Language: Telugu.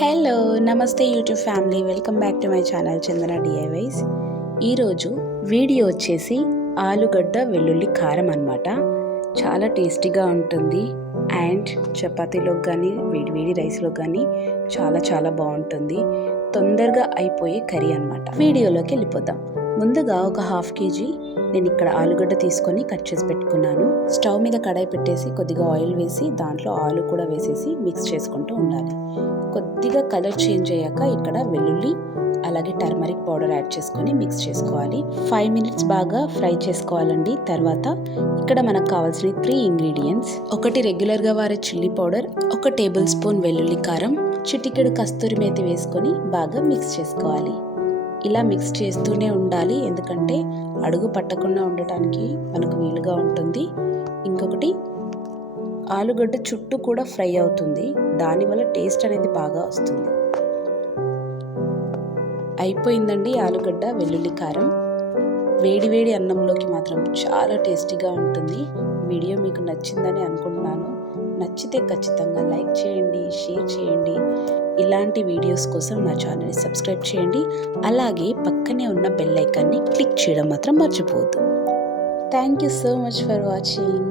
హలో నమస్తే YouTube family, welcome back to my channel Chandana DIYs. ఈరోజు వీడియో వచ్చేసి ఆలుగడ్డ వెల్లుల్లి కారం అన్నమాట. చాలా టేస్టీగా ఉంటుంది అండ్ చపాతీలోకి కానీ వేడి రైస్లో కానీ చాలా బాగుంటుంది. తొందరగా అయిపోయే కర్రీ అన్నమాట. వీడియోలోకి వెళ్ళిపోతాం. ముందుగా ఒక 1/2 kg నేను ఇక్కడ ఆలుగడ్డ తీసుకొని కట్ చేసి పెట్టుకున్నాను. స్టవ్ మీద కడాయి పెట్టేసి కొద్దిగా ఆయిల్ వేసి దాంట్లో ఆలు కూడా వేసేసి మిక్స్ చేసుకుంటూ ఉండాలి. కొద్దిగా కలర్ చేంజ్ అయ్యాక ఇక్కడ వెల్లుల్లి అలాగే టర్మరిక్ పౌడర్ యాడ్ చేసుకొని మిక్స్ చేసుకోవాలి. 5 minutes బాగా ఫ్రై చేసుకోవాలండి. తర్వాత ఇక్కడ మనకు కావాల్సిన 3 ingredients: ఒకటి రెగ్యులర్గా వాడే చిల్లీ పౌడర్, 1 టేబుల్ స్పూన్ వెల్లుల్లి కారం, చిటికెడు కస్తూరి మేతి వేసుకొని బాగా మిక్స్ చేసుకోవాలి. ఇలా మిక్స్ చేస్తూనే ఉండాలి, ఎందుకంటే అడుగు పట్టకుండా ఉండటానికి మనకు వీలుగా ఉంటుంది. ఇంకొకటి, ఆలుగడ్డ చుట్టూ కూడా ఫ్రై అవుతుంది, దానివల్ల టేస్ట్ అనేది బాగా వస్తుంది. అయిపోయిందండి ఆలుగడ్డ వెల్లుల్లి కారం. వేడి అన్నంలోకి మాత్రం చాలా టేస్టీగా ఉంటుంది. వీడియో మీకు నచ్చిందని అనుకుంటున్నాను. నచ్చితే ఖచ్చితంగా లైక్ చేయండి, షేర్ చేయండి. ఇలాంటి వీడియోస్ కోసం నా ఛానల్ని సబ్స్క్రైబ్ చేయండి. అలాగే పక్కనే ఉన్న బెల్ ఐకాన్ని క్లిక్ చేయడం మాత్రం మర్చిపోవద్దు. Thank you so much for watching.